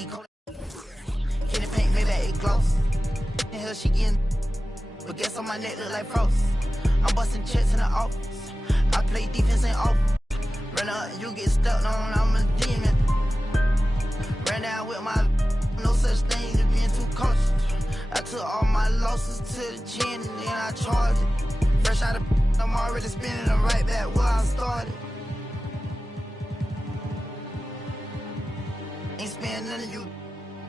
be cold. Can it paint, maybe it gloss. In hell, she getting, but guess on my neck look like frost. I'm busting checks in the office. I play defense and off. Run up, you get stuck on, I'm a demon. Ran down with my, no such thing as being too cautious. I took all my losses to the chin and then I charged it. Fresh out of, I'm already spinning them right back where I started. Ain't spending none of you.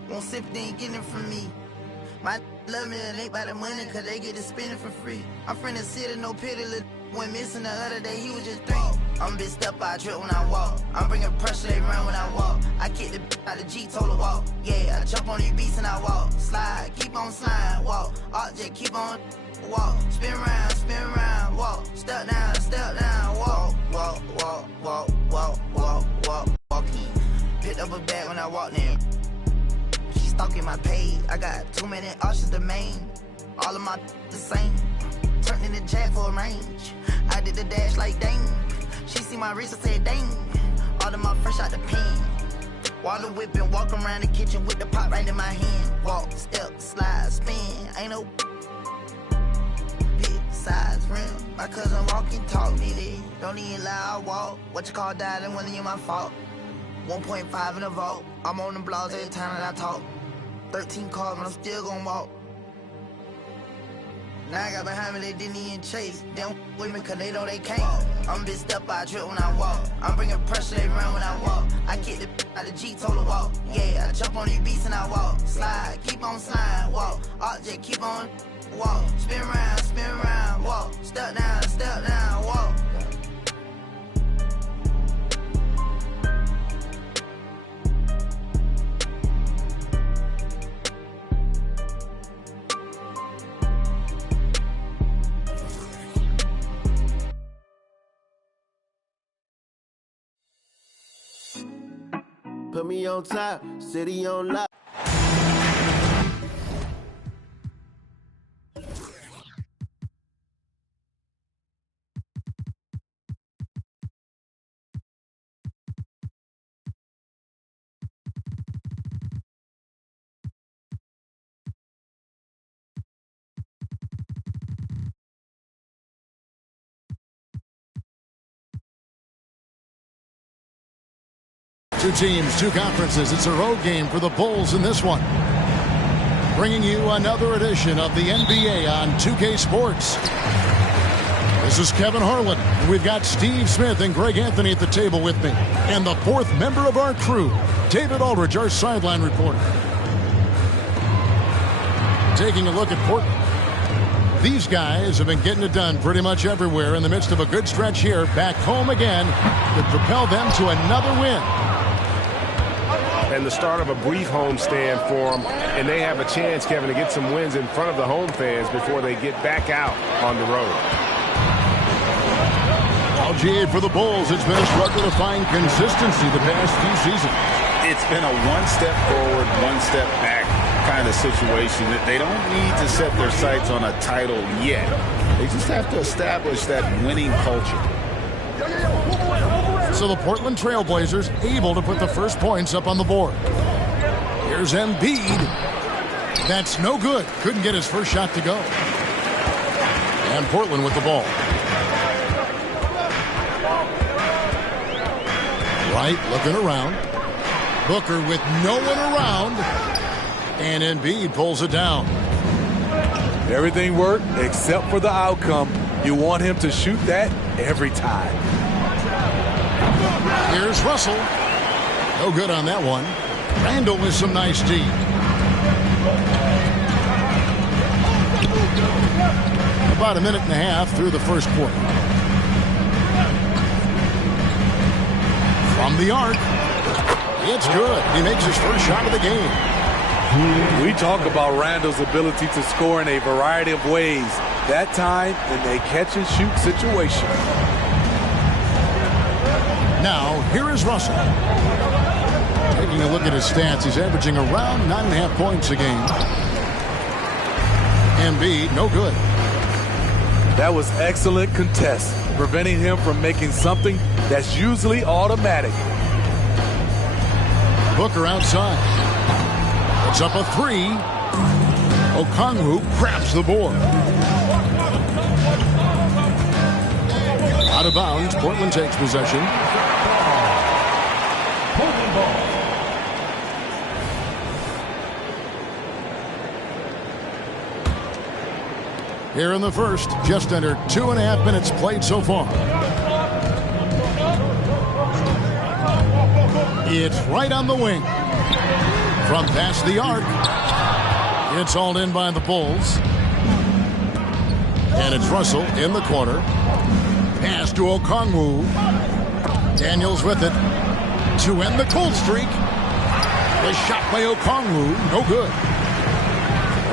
Won't sympathy, ain't getting it from me. My love me, it ain't by the money, cause they get to spend it for free. I'm from the city, no pity, went missing the other day, he was just 3. I'm big step by trip when I walk. I'm bringing pressure, they run when I walk. I kick the out the G, told her walk. Yeah, I jump on these beats and I walk. Slide, keep on sliding, walk. Object, keep on walk. Spin round, walk. Step down, walk. Walk, walk, walk, walk, walk, walk, walking. Picked up a bag when I walked in. She stalking my page. I got too many options to main. All of my the same. Turned in the jack for a range. I did the dash like dang. She see my wrist and said dang. All of my fresh out the pen. Water whipping, walk around the kitchen with the pot right in my hand. Walk, step, slide, spin. Ain't no big size rim. My cousin walking, talk me there. Don't even lie, I walk. What you call dialing, wasn't even my fault. 1.5 in the vault. I'm on the blogs every time that I talk. 13 cars, but I'm still gonna walk. Now I got behind me, they didn't even chase. They don't with me cause they know they can't. I'm big step by trip when I walk. I'm bringing pressure, they run when I walk. I kick the out the G, told her walk. Yeah, I jump on these beats and I walk. Slide, keep on sliding, walk. Object, keep on walk. Spin round, walk. Step down, walk. Put me on top, city on lock. Two teams, two conferences. It's a road game for the Bulls in this one. Bringing you another edition of the NBA on 2K Sports. This is Kevin Harlan. We've got Steve Smith and Greg Anthony at the table with me. And the fourth member of our crew, David Aldridge, our sideline reporter. Taking a look at Portland. These guys have been getting it done pretty much everywhere in the midst of a good stretch here. Back home again to propel them to another win. And the start of a brief homestand for them, and they have a chance, Kevin, to get some wins in front of the home fans before they get back out on the road. LGA for the Bulls. It's been a struggle to find consistency the past few seasons. It's been a one step forward, one step back kind of situation. That they don't need to set their sights on a title yet. They just have to establish that winning culture. So the Portland Trailblazers able to put the first points up on the board. Here's Embiid. That's no good. Couldn't get his first shot to go. And Portland with the ball. Wright looking around. Booker with no one around. And Embiid pulls it down. Everything worked except for the outcome. You want him to shoot that every time. Here's Russell. No good on that one. Randall with some nice D. About a minute and a half through the first quarter. From the arc. It's good. He makes his first shot of the game. We talk about Randall's ability to score in a variety of ways. That time in a catch-and-shoot situation. Now, here is Russell. Taking a look at his stats, he's averaging around 9.5 points a game. Embiid, no good. That was excellent contest, preventing him from making something that's usually automatic. Booker outside. Puts up a three. Okongwu grabs the board. Out of bounds. Portland takes possession. Portland ball. Here in the first, just under 2.5 minutes played so far. It's right on the wing. From past the arc. It's hauled in by the Bulls. And it's Russell in the corner. Pass to Okongwu. Daniels with it to end the cold streak. The shot by Okongwu, no good.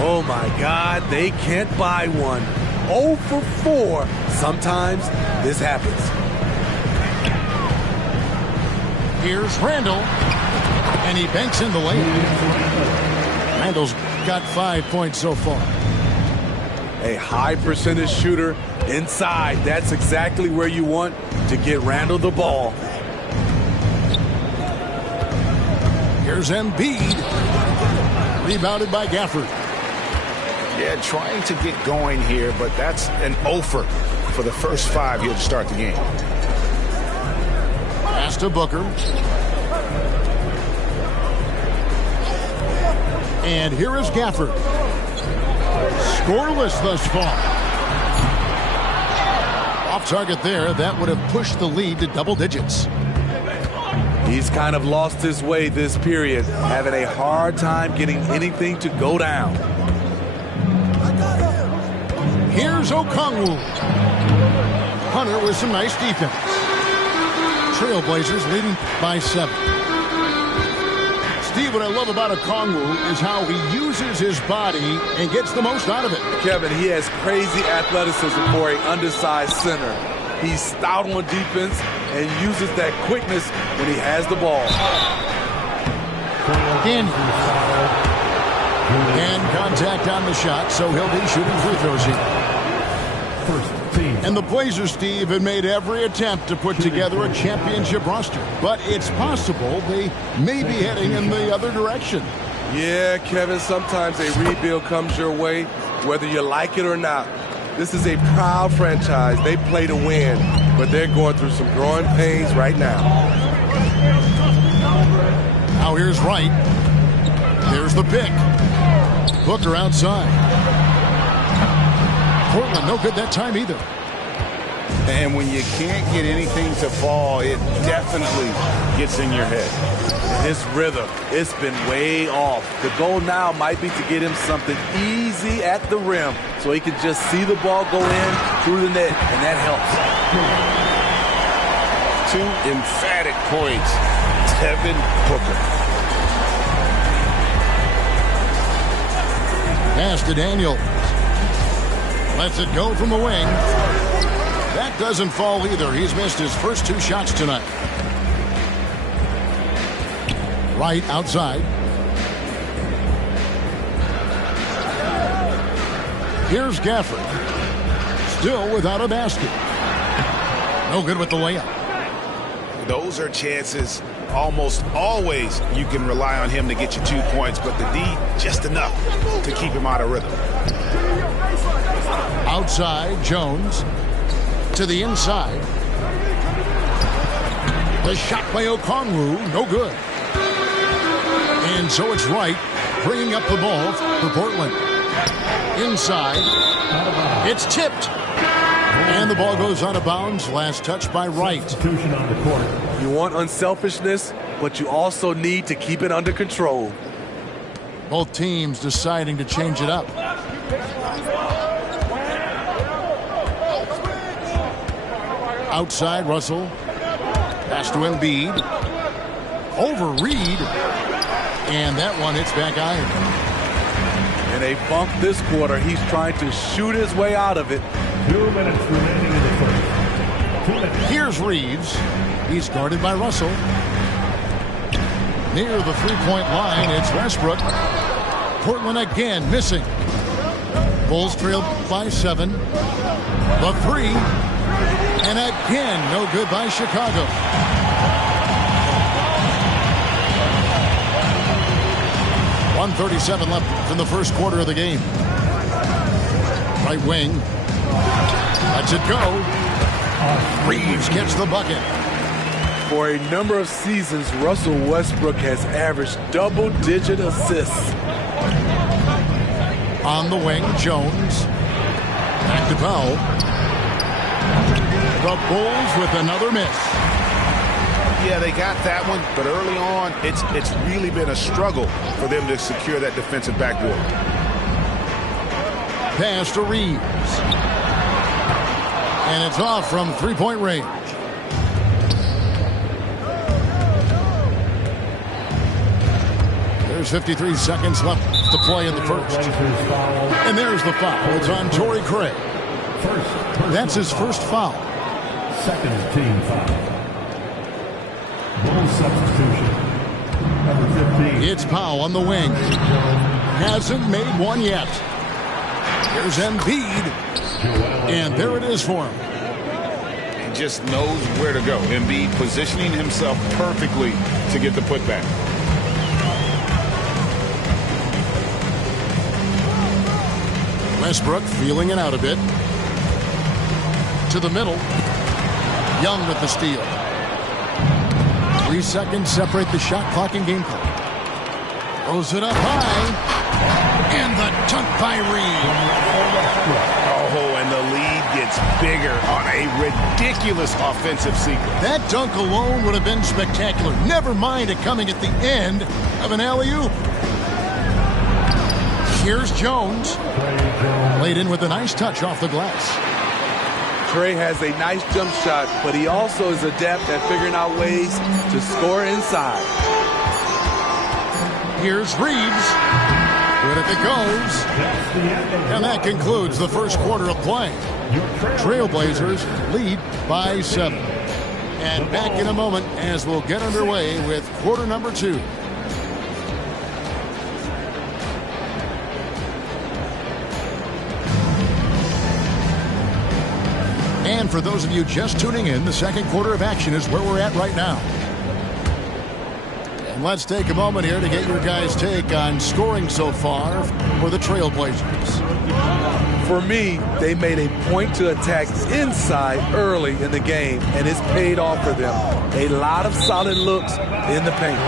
Oh my God, they can't buy one. 0 for 4. Sometimes this happens. Here's Randall. And he banks in the lane. Randall's got 5 points so far. A high percentage shooter inside. That's exactly where you want to get Randall the ball. Here's Embiid. Rebounded by Gafford. Yeah, trying to get going here, but that's an offer for the first 5 here to start the game. Pass to Booker. And here is Gafford. Scoreless thus far. Off target there. That would have pushed the lead to double digits. He's kind of lost his way this period, having a hard time getting anything to go down. Here's Okongwu. Hunter with some nice defense. Trailblazers leading by 7. Steve, what I love about Okongwu is how he uses his body and gets the most out of it. Kevin, he has crazy athleticism for an undersized center. He's stout on defense and uses that quickness when he has the ball. And contact on the shot, so he'll be shooting free throws here. And the Blazers, Steve, have made every attempt to put together a championship roster. But it's possible they may be heading in the other direction. Yeah, Kevin, sometimes a rebuild comes your way, whether you like it or not. This is a proud franchise. They play to win, but they're going through some growing pains right now. Now here's Wright. There's the pick. Booker outside. Portland, no good that time either. And when you can't get anything to fall, it definitely gets in your head. His rhythm, it's been way off. The goal now might be to get him something easy at the rim so he can just see the ball go in through the net, and that helps. 2 emphatic points. Devin Booker. Pass to Daniel. Lets it go from the wing. That doesn't fall either. He's missed his first 2 shots tonight. Right outside. Here's Gafford. Still without a basket. No good with the layup. Those are chances. Almost always you can rely on him to get you 2 points, but the D, just enough to keep him out of rhythm. Outside, Jones. To the inside. The shot by Okongwu, no good. And so it's Wright bringing up the ball for Portland. Inside. It's tipped. And the ball goes out of bounds. Last touch by Wright. Substitution on the court. You want unselfishness, but you also need to keep it under control. Both teams deciding to change it up. Outside, Russell. Pass to Embiid. Over Reed. And that one hits back iron. In a bump this quarter, he's trying to shoot his way out of it. 2 minutes remaining in the first. 2 minutes. Here's Reeves. He's guarded by Russell. Near the three-point line, it's Westbrook. Portland again missing. Bulls trail by 7. The 3. And again, no good by Chicago. 1:37 left in the first quarter of the game. Right wing. Lets it go. Reeves gets the bucket. For a number of seasons, Russell Westbrook has averaged double-digit assists. On the wing, Jones. Back to Powell. The Bulls with another miss. Yeah, they got that one, but early on, it's really been a struggle for them to secure that defensive backboard. Pass to Reeves. And it's off from three-point range. There's 53 seconds left to play in the first. And there's the foul. It's on Torrey Craig. That's his first foul. Second team foul. Bulls substitution. Number 15. It's Powell on the wing. Hasn't made one yet. There's Embiid. And there it is for him. He just knows where to go. Embiid positioning himself perfectly to get the putback. Westbrook feeling it out a bit. To the middle. Young with the steal. 3 seconds separate the shot clock and game clock. Throws it up high. And the dunk by Reeves. Oh, and the lead gets bigger on a ridiculous offensive sequence. That dunk alone would have been spectacular. Never mind it coming at the end of an alley-oop. Here's Jones. Laid in with a nice touch off the glass. Trey has a nice jump shot, but he also is adept at figuring out ways to score inside. Here's Reeves. Good if it goes. And that concludes the first quarter of play. Trailblazers lead by 7. And back in a moment as we'll get underway with quarter number 2. And for those of you just tuning in, the second quarter of action is where we're at right now. And let's take a moment here to get your guys' take on scoring so far for the Trailblazers. For me, they made a point to attack inside early in the game, and it's paid off for them. A lot of solid looks in the paint.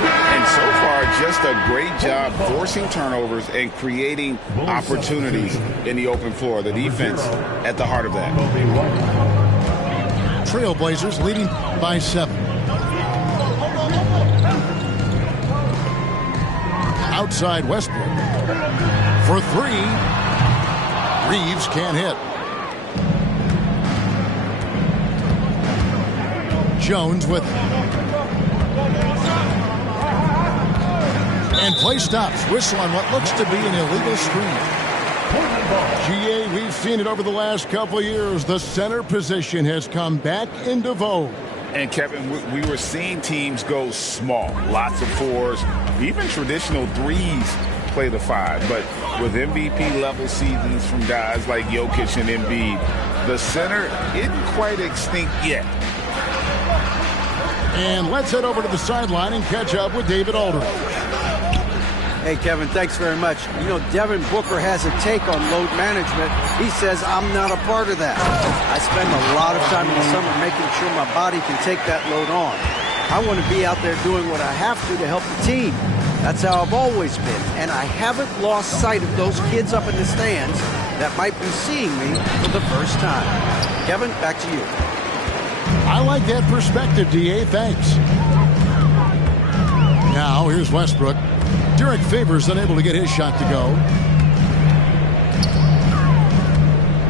And so far, just a great job forcing turnovers and creating opportunities in the open floor. The defense at the heart of that. Trailblazers leading by 7. Outside Westbrook. For 3. Reeves can't hit. Jones with it. And play stops. Whistle on what looks to be an illegal screen. GA, we've seen it over the last couple of years. The center position has come back into vogue. And Kevin, we were seeing teams go small. Lots of 4s, even traditional 3s play the 5. But with MVP level seasons from guys like Jokic and Embiid, the center isn't quite extinct yet. And let's head over to the sideline and catch up with David Aldridge. Hey, Kevin, thanks very much. You know, Devin Booker has a take on load management. He says, I'm not a part of that. I spend a lot of time in the summer making sure my body can take that load on. I want to be out there doing what I have to help the team. That's how I've always been. And I haven't lost sight of those kids up in the stands that might be seeing me for the first time. Kevin, back to you. I like that perspective, DA. Thanks. Now, here's Westbrook. Derek Favors unable to get his shot to go.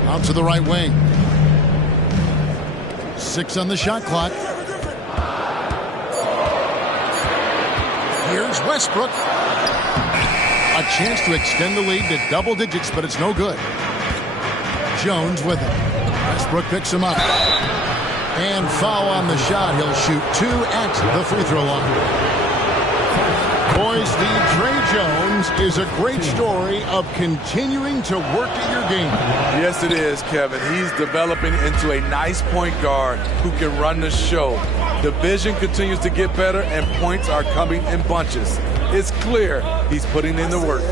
Out to the right wing. 6 on the shot clock. Here's Westbrook. A chance to extend the lead to double digits, but it's no good. Jones with it. Westbrook picks him up. And foul on the shot. He'll shoot 2 at the free throw line. Boys, the Trey Jones is a great story of continuing to work at your game. Yes, it is, Kevin. He's developing into a nice point guard who can run the show. The vision continues to get better, and points are coming in bunches. It's clear he's putting in the work.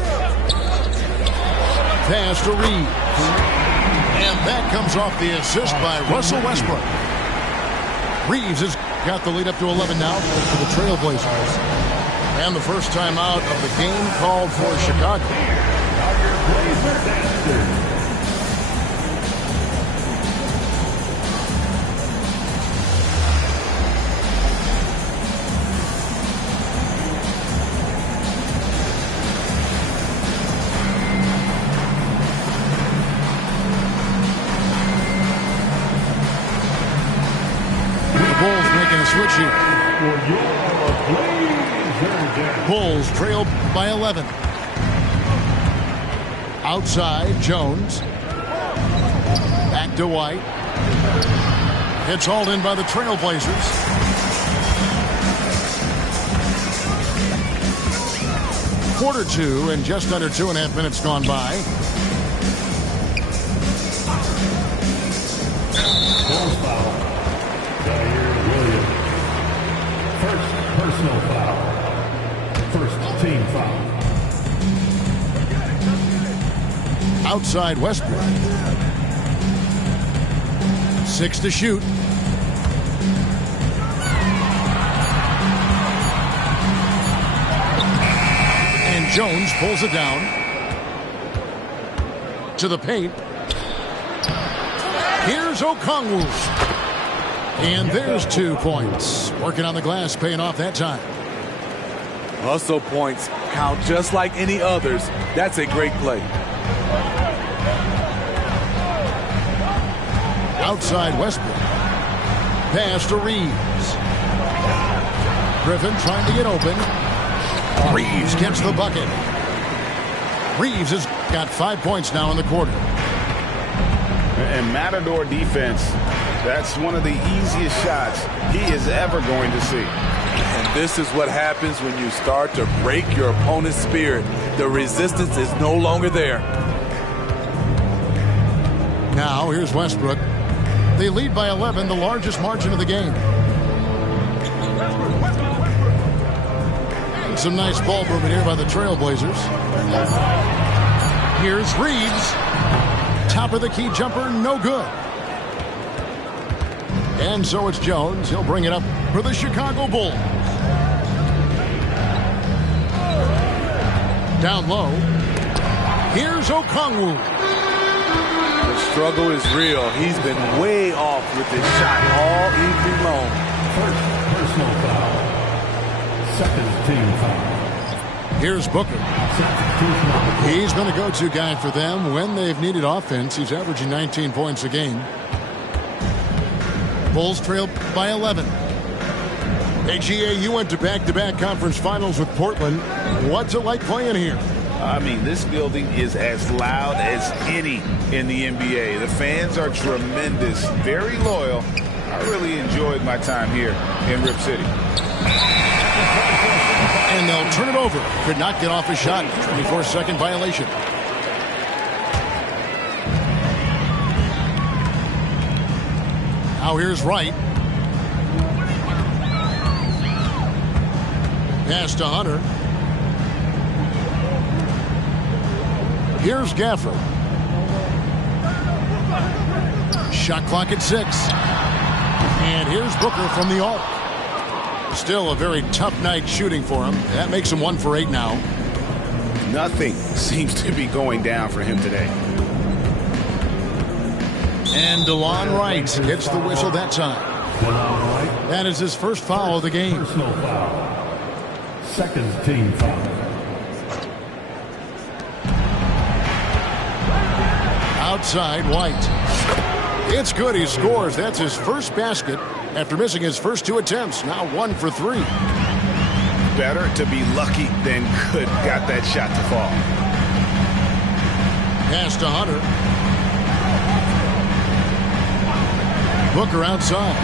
Pass to Reeves. And that comes off the assist by Russell Westbrook. Reeves has got the lead up to 11 now for the Trailblazers. And the first time out of the game called for Chicago. Switch here. Bulls trail by 11. Outside, Jones. Back to White. It's hauled in by the Trailblazers. Quarter two and just under 2.5 minutes gone by. Bulls foul. First personal foul. First team foul. Outside Westbrook. 6 to shoot. And Jones pulls it down. To the paint. Here's Okongwu. And there's 2 points. Working on the glass, paying off that time. Hustle points count just like any others. That's a great play. Outside Westbrook. Pass to Reeves. Griffin trying to get open. Reeves gets the bucket. Reeves has got 5 points now in the quarter. And Matador defense, that's one of the easiest shots he is ever going to see. And this is what happens when you start to break your opponent's spirit. The resistance is no longer there. Now here's Westbrook. They lead by 11, the largest margin of the game. And some nice ball movement here by the Trailblazers. Here's Reeves. Top of the key jumper, no good. And so it's Jones. He'll bring it up for the Chicago Bulls. Down low. Here's Okongwu. The struggle is real. He's been way off with this shot all evening long. First personal foul. Second team foul. Here's Booker. He's been a go-to guy for them when they've needed offense. He's averaging 19 points a game. Bulls trail by 11. Hey, GA, you went to back-to-back conference finals with Portland. What's it like playing here? I mean, this building is as loud as any in the NBA. The fans are tremendous, very loyal. I really enjoyed my time here in Rip City. And they'll turn it over. Could not get off a shot. 24-second violation. Now here's Wright. Pass to Hunter. Here's Gafford. Shot clock at 6. And here's Booker from the arc. Still a very tough night shooting for him. That makes him 1 for 8 now. Nothing seems to be going down for him today. And DeLon Wright gets the whistle that time. That is his first foul of the game. Personal foul. Second team foul. Outside White. It's good. He scores. That's his first basket after missing his first 2 attempts. Now 1 for 3. Better to be lucky than good. Got that shot to fall. Pass to Hunter. Booker outside.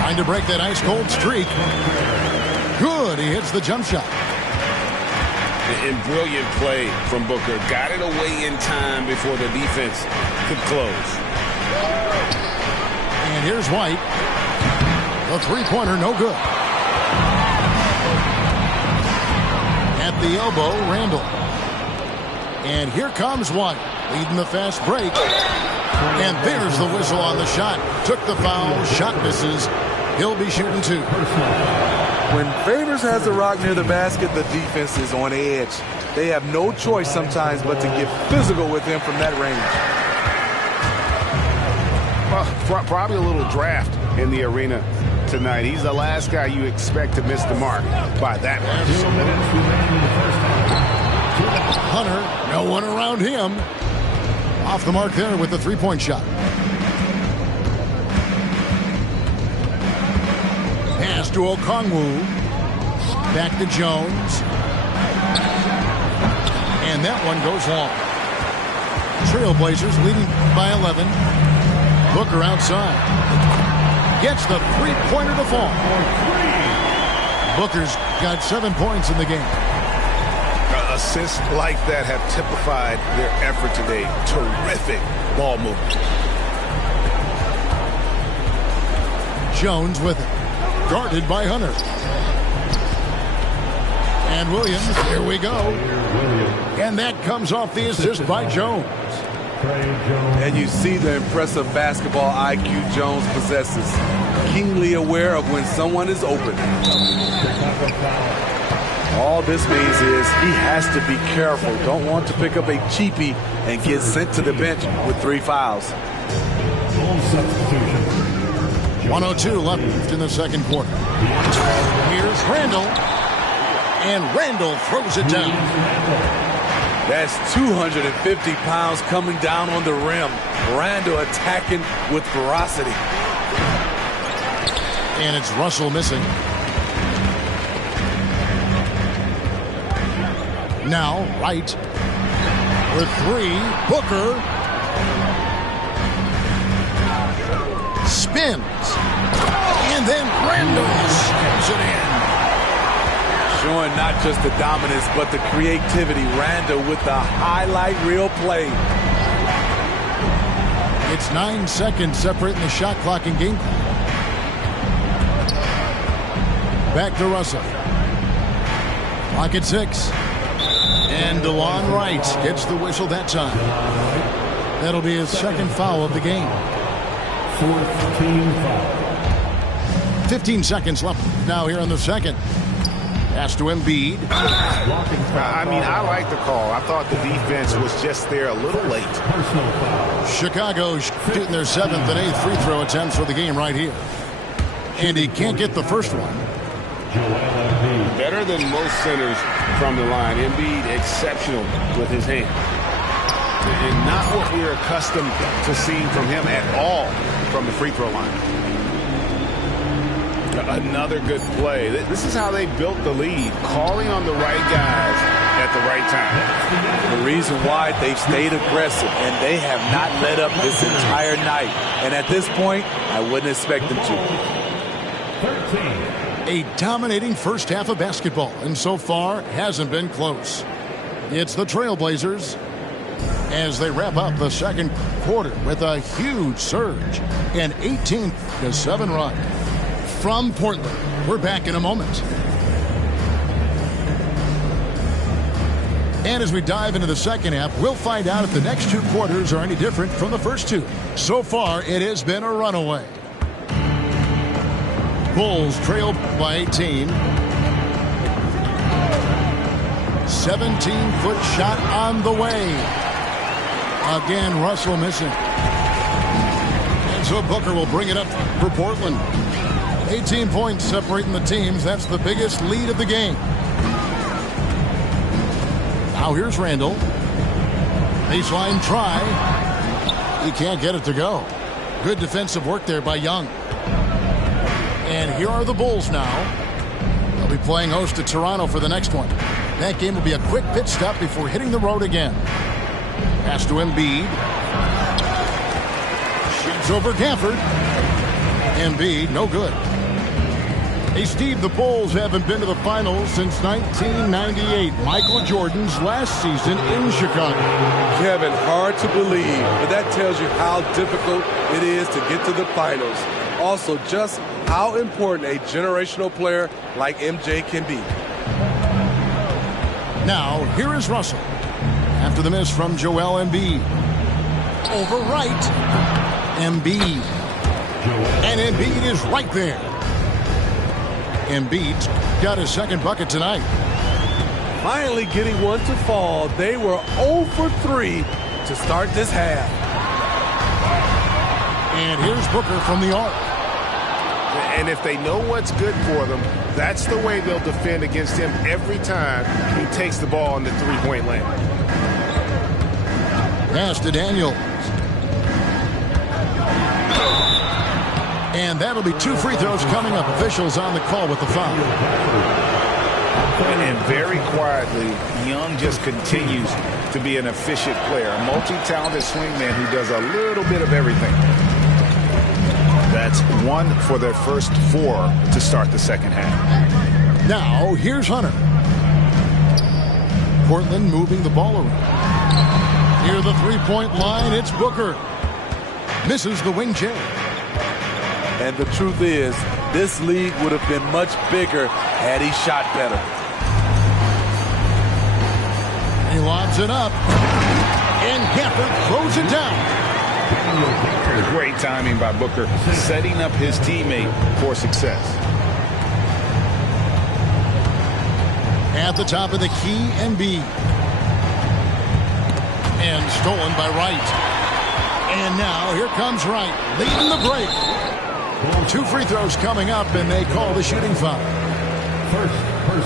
Trying to break that ice-cold streak. Good. He hits the jump shot. And brilliant play from Booker. Got it away in time before the defense could close. And here's White. The three-pointer, no good. the elbow, Randall. And here comes one, leading the fast break. And there's the whistle on the shot. Took the foul, shot misses. He'll be shooting 2. When Favors has the rock near the basket, the defense is on edge. They have no choice sometimes but to get physical with him from that range. Well, probably a little draft in the arena tonight. He's the last guy you expect to miss the mark by that much. 2 minutes remaining in the first half. Hunter, no one around him. Off the mark there with the three-point shot. Pass to Okongwu. Back to Jones. And that one goes long. Trailblazers leading by 11. Booker outside. Gets the three-pointer to fall. Booker's got 7 points in the game. Assists like that have typified their effort today. Terrific ball movement. Jones with it. Guarded by Hunter. And Williams, here we go. And that comes off the assist by Jones. And you see the impressive basketball IQ Jones possesses. Keenly aware of when someone is open. All this means is he has to be careful. Don't want to pick up a cheapie and get sent to the bench with 3 fouls. 1:02 left in the second quarter. Here's Randall. And Randall throws it down. That's 250 pounds coming down on the rim. Randall attacking with ferocity. And it's Russell missing. Now, Wright with 3. Booker spins. And then Randall slams it in. Showing not just the dominance, but the creativity. Randall with the highlight reel play. It's 9 seconds separating the shot clock and game clock. Back to Russell. Clock at 6. And DeLon Wright gets the whistle that time. That'll be his second foul of the game. 4th team foul. 15 seconds left now here in the second. Pass to Embiid. I mean, I like the call. I thought the defense was just there a little late. Chicago shooting their 7th and 8th free throw attempts for the game right here. And he can't get the first one. Better than most centers from the line. Embiid exceptional with his hand. And not what we're accustomed to seeing from him at all from the free throw line. Another good play. This is how they built the lead, calling on the right guys at the right time. The reason why they've stayed aggressive, and they have not let up this entire night. And at this point, I wouldn't expect them to. 13. A dominating first half of basketball, and so far hasn't been close. It's the Trailblazers as they wrap up the second quarter with a huge surge, an 18-7 run. From Portland, we're back in a moment. And as we dive into the second half, we'll find out if the next 2 quarters are any different from the first 2. So far, it has been a runaway. Bulls trail by 18. 17-foot shot on the way. Again, Russell missing. And so Booker will bring it up for Portland. 18 points separating the teams. That's the biggest lead of the game. Now here's Randall. Baseline try. He can't get it to go. Good defensive work there by Young. And here are the Bulls now. They'll be playing host to Toronto for the next one. That game will be a quick pit stop before hitting the road again. Pass to Embiid. Shoots over Gafford. Embiid, no good. Hey, Steve, the Bulls haven't been to the finals since 1998, Michael Jordan's last season in Chicago. Kevin, hard to believe, but that tells you how difficult it is to get to the finals. Also, just how important a generational player like MJ can be. Now, here is Russell. After the miss from Joel Embiid. Over right. Embiid. And Embiid is right there. Embiid's got his second bucket tonight. Finally getting one to fall. They were 0 for 3 to start this half. And here's Booker from the arc. And if they know what's good for them, that's the way they'll defend against him every time he takes the ball in the three-point lane. Pass to Daniels. And that'll be 2 free throws coming up. Officials on the call with the foul. And very quietly, Young just continues to be an efficient player, a multi-talented swingman who does a little bit of everything. That's 1 for their first 4 to start the second half. Now, here's Hunter. Portland moving the ball around. Near the three-point line, it's Booker. Misses the wing J. And the truth is, this lead would have been much bigger had he shot better. He lobs it up. And Gafford throws it down. Great timing by Booker, setting up his teammate for success. At the top of the key, Embiid. And stolen by Wright. And now here comes Wright, leading the break. 2 free throws coming up, and they call the shooting foul.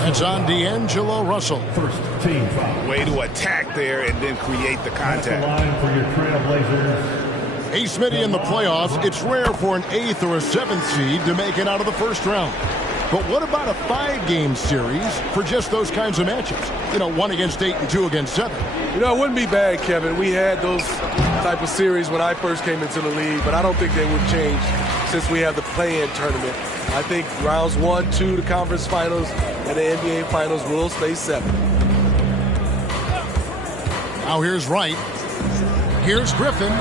It's on D'Angelo Russell. First team foul. Way to attack there and then create the That's the contact. line for your Trailblazers. Hey, Smitty, in the playoffs, it's rare for an 8th or a 7th seed to make it out of the first round. But what about a 5-game series for just those kinds of matchups? You know, 1 against 8 and 2 against 7. You know, it wouldn't be bad, Kevin. We had those type of series when I first came into the league, but I don't think they would change since we have the play-in tournament. I think rounds 1, 2, the conference finals, and the NBA finals will stay 7. Now here's Wright. Here's Griffin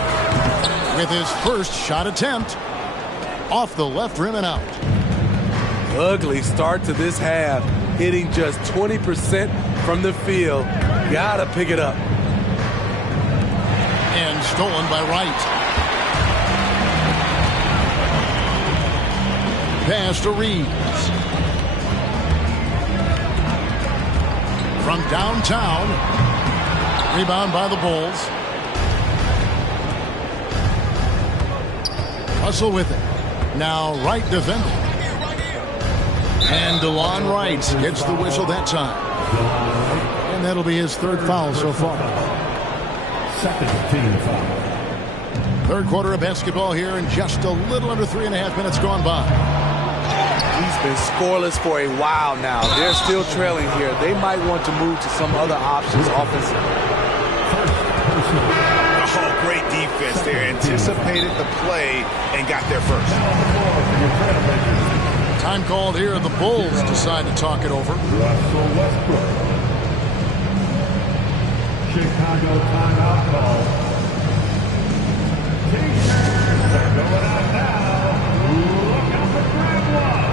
with his first shot attempt. Off the left rim and out. Ugly start to this half, hitting just 20% from the field. Gotta pick it up. And stolen by Wright. Pass to Reeves. From downtown. Rebound by the Bulls. Russell with it. Now Wright defending. And DeLon Wright gets the whistle that time. And that'll be his 3rd foul so far. Second team foul. 3rd quarter of basketball here, and just a little under 3.5 minutes gone by. He's been scoreless for a while now. They're still trailing here. They might want to move to some other options offensively. Oh, great defense there. Anticipated the play and got there first. Time called here. The Bulls decide to talk it over. Russell Westbrook. Chicago timeout call. T-shirts are going out now. Look out for grab one.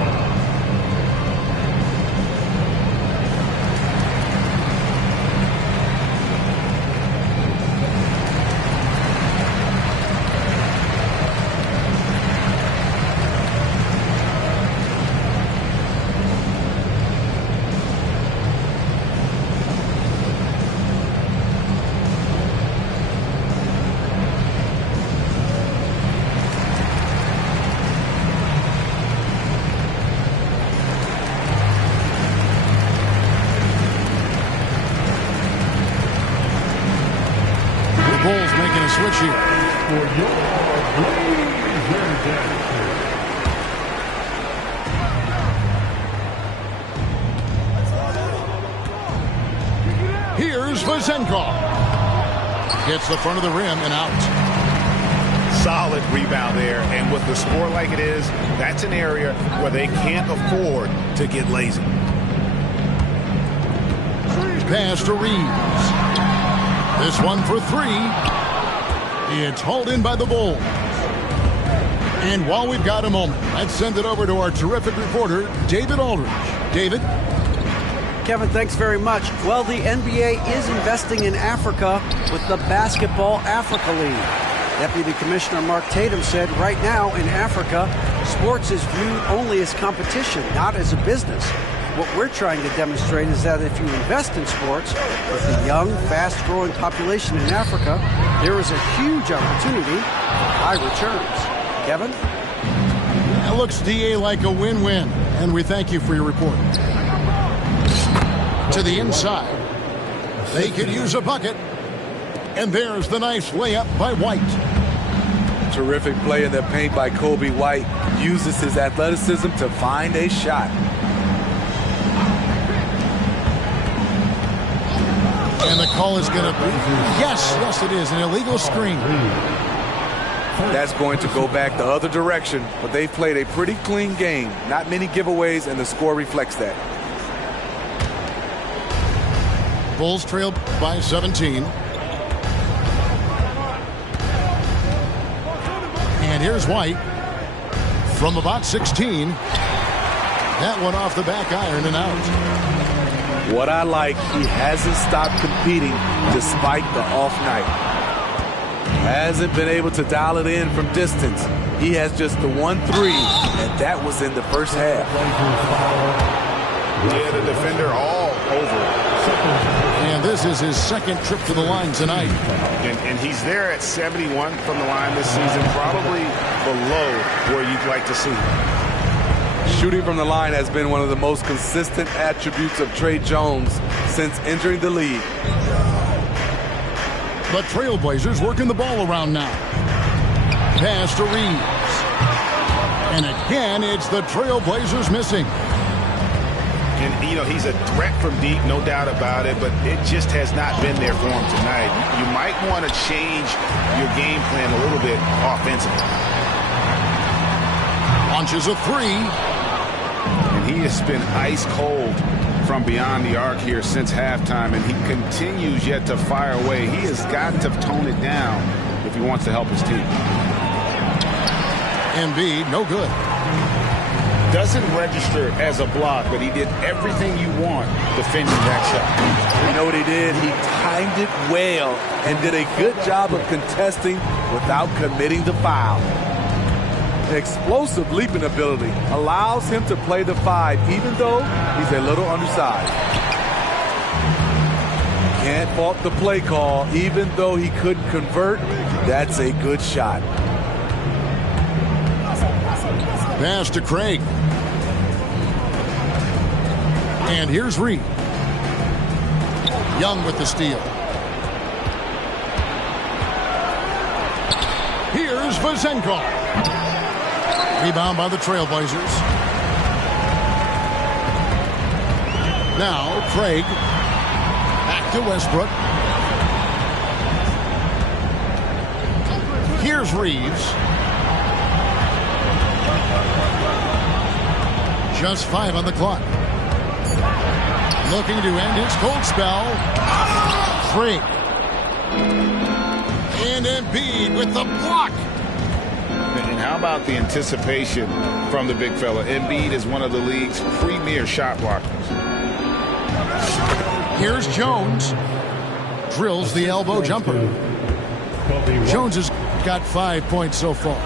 Bulls making a switch here. For your Blazers. Here's Vazenkov. Gets the front of the rim and out. Solid rebound there, and with the score like it is, that's an area where they can't afford to get lazy. Pass to Reeves. This one for 3. It's hauled in by the Bulls. And while we've got a moment, let's send it over to our terrific reporter, David Aldridge. David? Kevin, thanks very much. Well, the NBA is investing in Africa with the Basketball Africa League. Deputy Commissioner Mark Tatum said right now in Africa, sports is viewed only as competition, not as a business. What we're trying to demonstrate is that if you invest in sports, with the young, fast-growing population in Africa, there is a huge opportunity for high returns. Kevin? That looks, DA, like a win-win, and we thank you for your report. To the inside. They could use a bucket. And there's the nice layup by White. Terrific play in the paint by Kobe White. Uses his athleticism to find a shot. And the call is going to be, yes, it is, an illegal screen. That's going to go back the other direction, but they've played a pretty clean game. Not many giveaways, and the score reflects that. Bulls trail by 17. And here's White from about 16. That one off the back iron and out. What I like, he hasn't stopped competing despite the off night. Hasn't been able to dial it in from distance. He has just the 1-3, and that was in the first half. Yeah, the defender all over. And this is his second trip to the line tonight. And he's there at 71 from the line this season, probably below where you'd like to see him. Shooting from the line has been one of the most consistent attributes of Trey Jones since entering the league. The Trailblazers working the ball around now. Pass to Reeves. And again, it's the Trailblazers missing. And, you know, he's a threat from deep, no doubt about it, but it just has not been there for him tonight. You might want to change your game plan a little bit offensively. Launches a three. And he has been ice cold from beyond the arc here since halftime, and he continues yet to fire away. He has got to tone it down if he wants to help his team. Embiid, no good. Doesn't register as a block, but he did everything you want defending that shot. You know what he did? He timed it well and did a good job of contesting without committing the foul. Explosive leaping ability allows him to play the 5 even though he's a little undersized. Can't fault the play call even though he couldn't convert. That's a good shot. Pass to Craig. And here's Reed. Young with the steal. Here's Vazenko. Rebound by the Trailblazers. Now Craig. Back to Westbrook. Here's Reeves. Just 5 on the clock. Looking to end his cold spell. Craig. And Embiid with the block. And how about the anticipation from the big fella? Embiid is one of the league's premier shot blockers. Here's Jones. Drills the elbow jumper. Jones has got 5 points so far.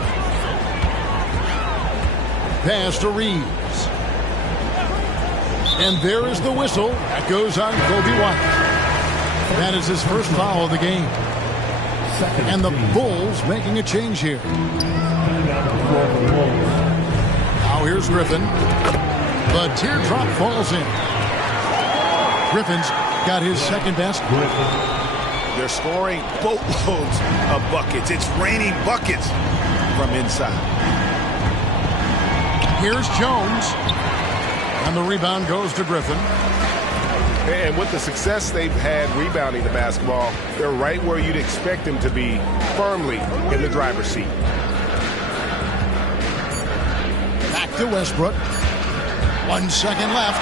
Pass to Reeves. And there is the whistle. That goes on Kobe White. That is his first foul of the game. And the Bulls making a change here. Now here's Griffin. The teardrop falls in. Griffin's got his second basket. They're scoring boatloads of buckets. It's raining buckets from inside. Here's Jones. And the rebound goes to Griffin. And with the success they've had rebounding the basketball, they're right where you'd expect them to be, firmly in the driver's seat. Back to Westbrook. 1 second left.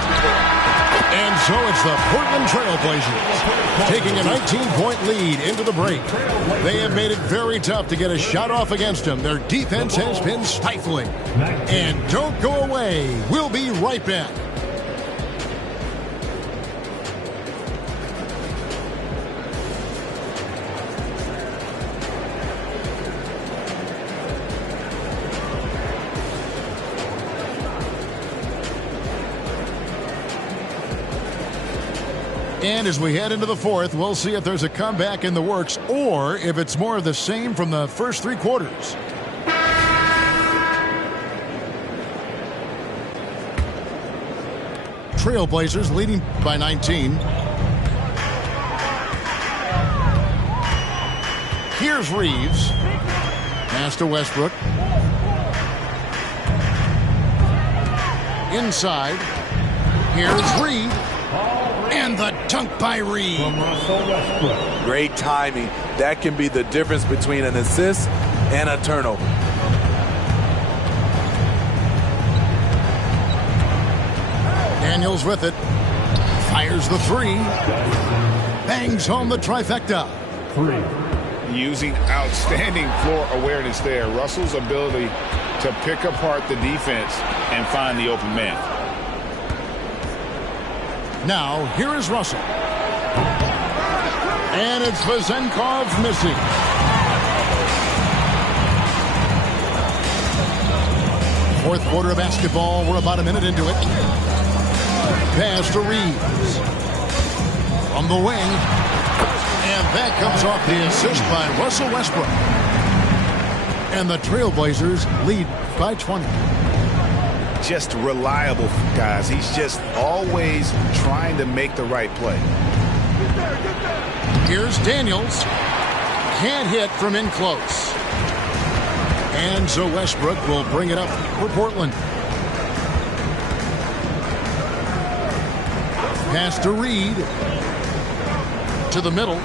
And so it's the Portland Trailblazers taking a 19-point lead into the break. They have made it very tough to get a shot off against them. Their defense has been stifling. And don't go away. We'll be right back. And as we head into the fourth, we'll see if there's a comeback in the works or if it's more of the same from the first three quarters. Trailblazers leading by 19. Here's Reeves. Pass to Westbrook. Inside. Here's Reed. And the dunk by Reed. Great timing. That can be the difference between an assist and a turnover. Daniels with it. Fires the three. Bangs home the trifecta. Using outstanding floor awareness there. Russell's ability to pick apart the defense and find the open man. Now, here is Russell. And it's Vezenkov missing. Fourth quarter of basketball. We're about a minute into it. Pass to Reeves. From the wing. And that comes off the assist by Russell Westbrook. And the Trailblazers lead by 20. Just reliable, guys. He's just always trying to make the right play. Here's Daniels. Can't hit from in close. And so Westbrook will bring it up for Portland. Pass to Reed. To the middle.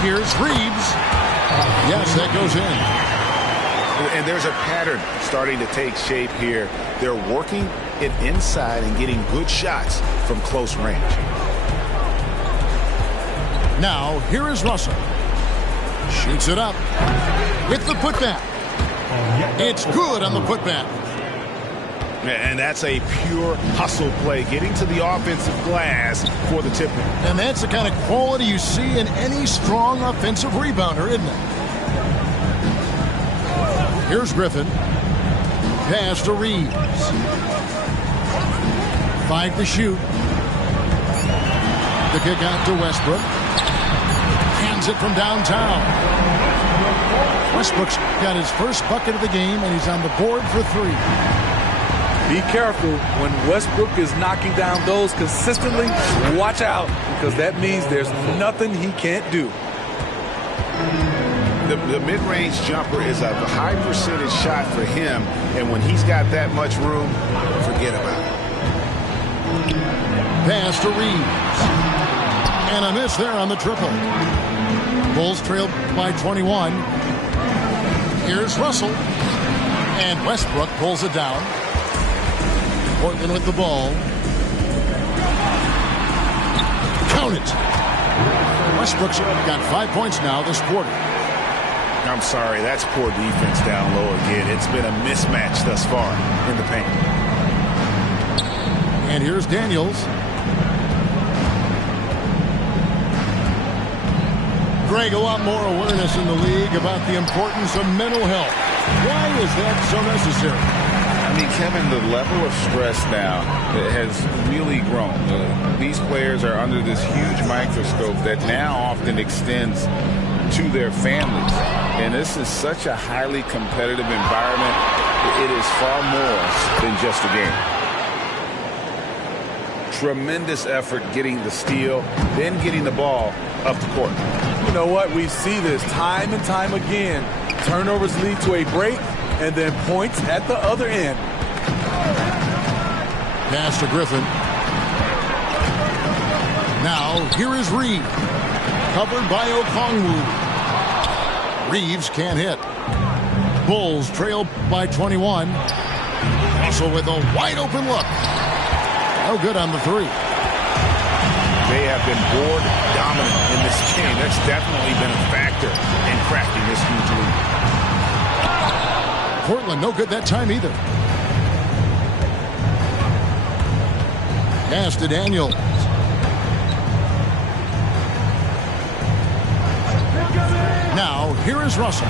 Here's Reeves. Yes, that goes in. And there's a pattern starting to take shape here. They're working it inside and getting good shots from close range. Now, here is Russell. Shoots it up. With the putback. It's good on the putback. And that's a pure hustle play, getting to the offensive glass for the tip. And that's the kind of quality you see in any strong offensive rebounder, isn't it? Here's Griffin. Pass to Reeves. 5 to shoot. The kick out to Westbrook. Hands it from downtown. Westbrook's got his first bucket of the game, and he's on the board for 3. Be careful when Westbrook is knocking down those consistently. Watch out, because that means there's nothing he can't do. The mid-range jumper is a high percentage shot for him, and when he's got that much room, forget about it. Pass to Reeves. And a miss there on the triple. Bulls trail by 21. Here's Russell. And Westbrook pulls it down. Portland with the ball. Count it. Westbrook's got 5 points now this quarter. I'm sorry, that's poor defense down low again. It's been a mismatch thus far in the paint. And here's Daniels. Greg, a lot more awareness in the league about the importance of mental health. Why is that so necessary? I mean, Kevin, the level of stress now has really grown. These players are under this huge microscope that now often extends to their families. And this is such a highly competitive environment. It is far more than just a game. Tremendous effort getting the steal, then getting the ball up the court. You know what? We see this time and time again. Turnovers lead to a break, and then points at the other end. Pass to Griffin. Now, here is Reed. Covered by Okongwu. Reeves can't hit. Bulls trail by 21. Russell with a wide open look. No good on the 3. They have been board dominant in this game. That's definitely been a factor in crafting this huge lead. Portland no good that time either. Pass to Daniels. Now, here is Russell.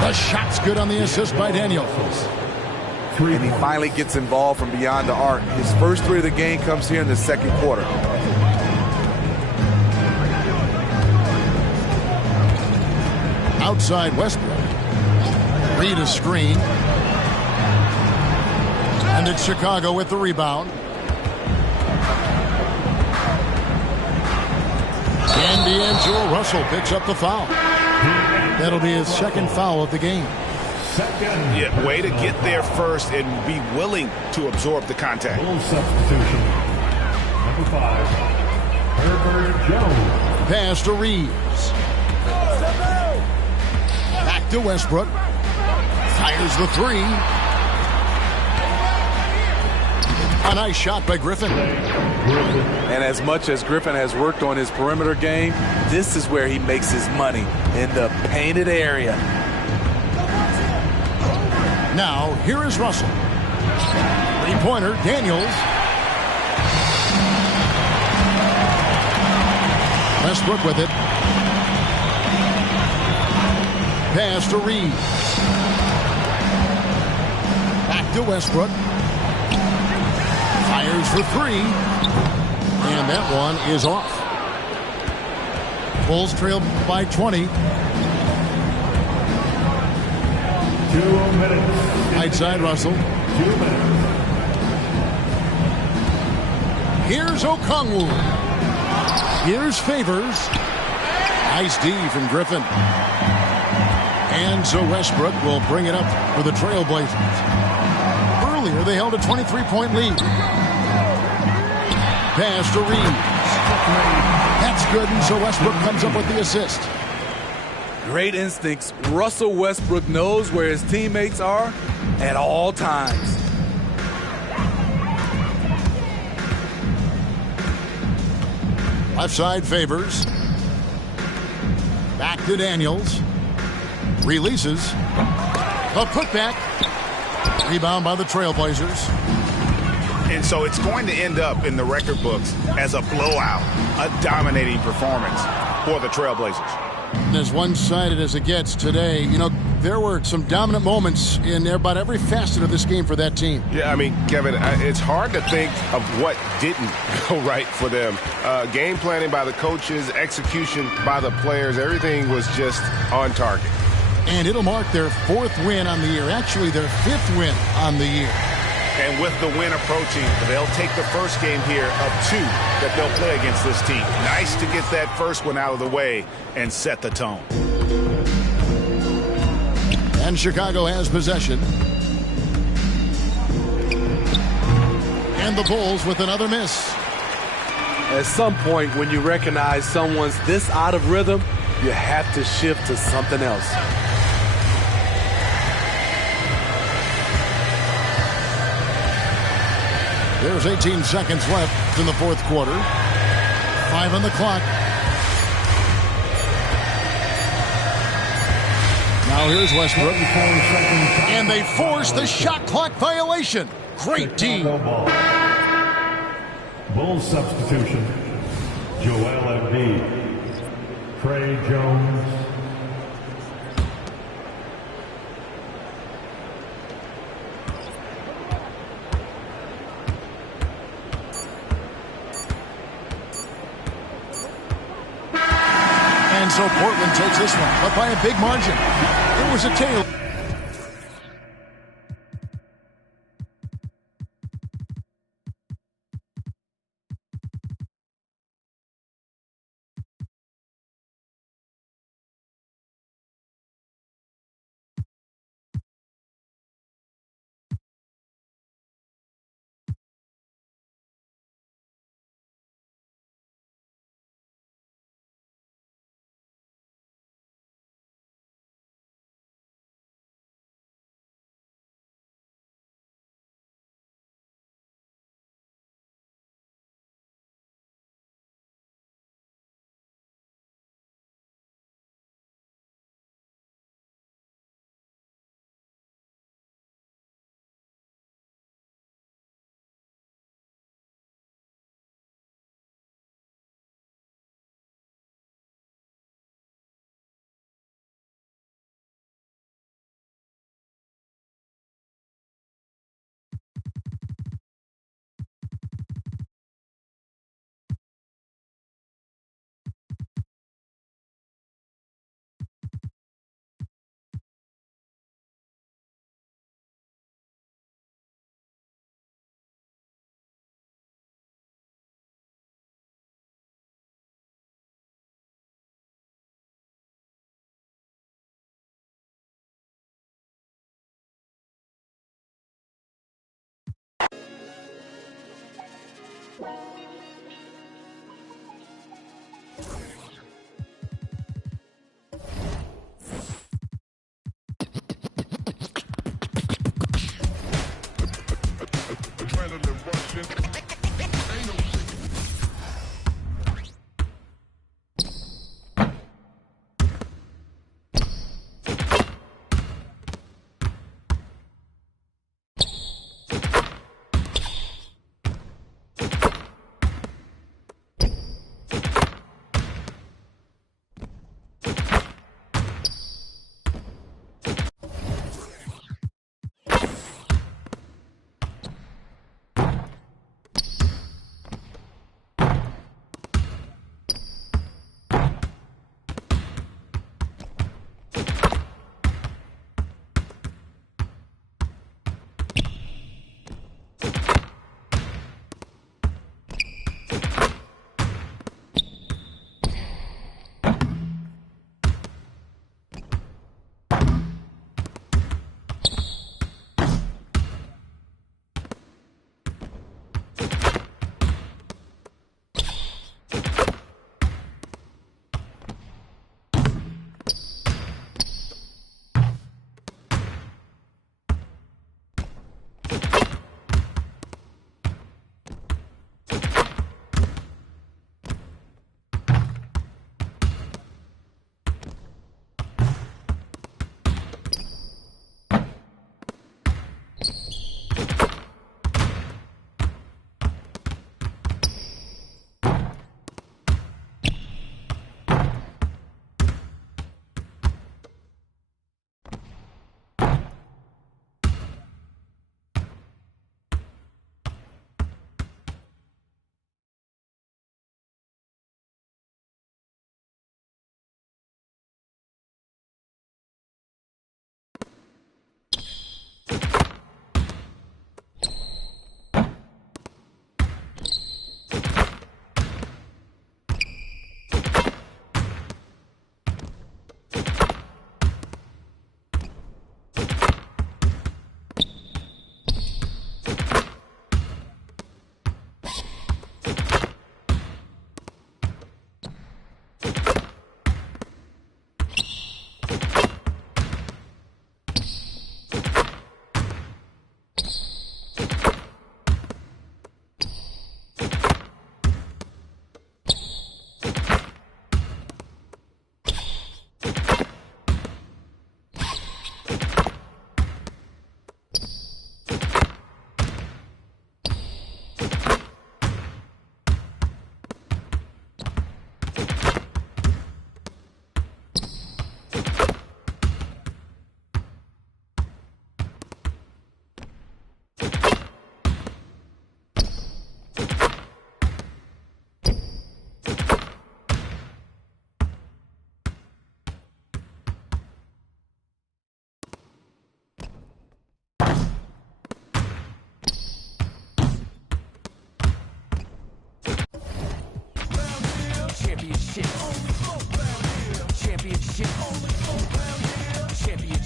The shot's good on the assist by Daniels. And he finally gets involved from beyond the arc. His first 3 of the game comes here in the second quarter. outside Westbrook. Reed a screen. And it's Chicago with the rebound. And D'Angelo Russell picks up the foul. That'll be his second foul of the game. Yeah, way to get there first and be willing to absorb the contact. Substitution. Number 5, Herbert Jones. Pass to Reeves. Back to Westbrook. Fires the three. A nice shot by Griffin. And as much as Griffin has worked on his perimeter game, this is where he makes his money, in the painted area. Now, here is Russell. Three-pointer, Daniels. Westbrook with it. Pass to Reeves. Back to Westbrook. Fires for three. And that one is off. Bulls trail by 20. 2 minutes. Right side, Russell. 2 minutes. Here's Okongwu. Here's Favors. Nice D from Griffin. And so Westbrook will bring it up for the Trailblazers. Earlier, they held a 23-point lead. Pass to Reeves. That's good, and so Westbrook comes up with the assist. Great instincts. Russell Westbrook knows where his teammates are at all times. Left side Favors. Back to Daniels. Releases. A putback. Rebound by the Trailblazers. And so it's going to end up in the record books as a blowout, a dominating performance for the Trailblazers. And as one-sided as it gets today, you know, there were some dominant moments in about every facet of this game for that team. Yeah, I mean, Kevin, it's hard to think of what didn't go right for them. Game planning by the coaches, execution by the players, everything was just on target. And it'll mark their fourth win on the year, actually their fifth win on the year. And with the win approaching, they'll take the first game here of 2 that they'll play against this team. Nice to get that first one out of the way and set the tone. And Chicago has possession. And the Bulls with another miss. At some point, when you recognize someone's this out of rhythm, you have to shift to something else. There's 18 seconds left in the fourth quarter. 5 on the clock. Now here's Westbrook. And they force the shot clock violation. Great team. Bulls substitution. Joel Embiid. Trey Jones. And so Portland takes this one, but by a big margin. It was a tail.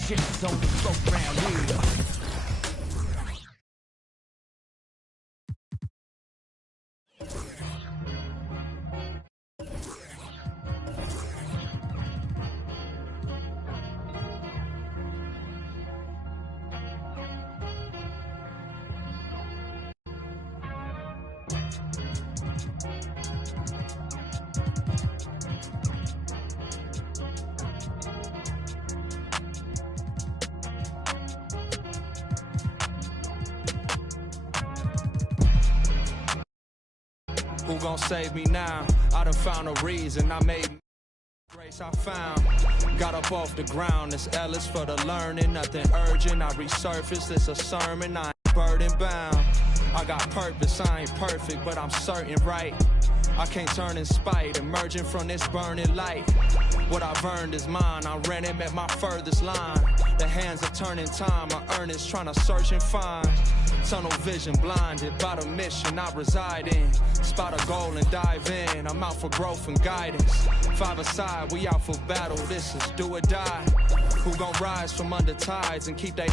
Shit's on the floor round here. Who gon' save me now? I done found a reason. I made grace I found. Got up off the ground. This Ellis for the learning. Nothing urgent. I resurfaced. It's a sermon. I ain't burden bound. I got purpose. I ain't perfect, but I'm certain right. I can't turn in spite. Emerging from this burning light. What I've earned is mine. I ran him at my furthest line. The hands are turning time. I earn is trying to search and find. Tunnel vision blinded by the mission I reside in. Spot a goal and dive in. I'm out for growth and guidance. Five aside, we out for battle. This is do or die. Who gon' rise from under tides and keep they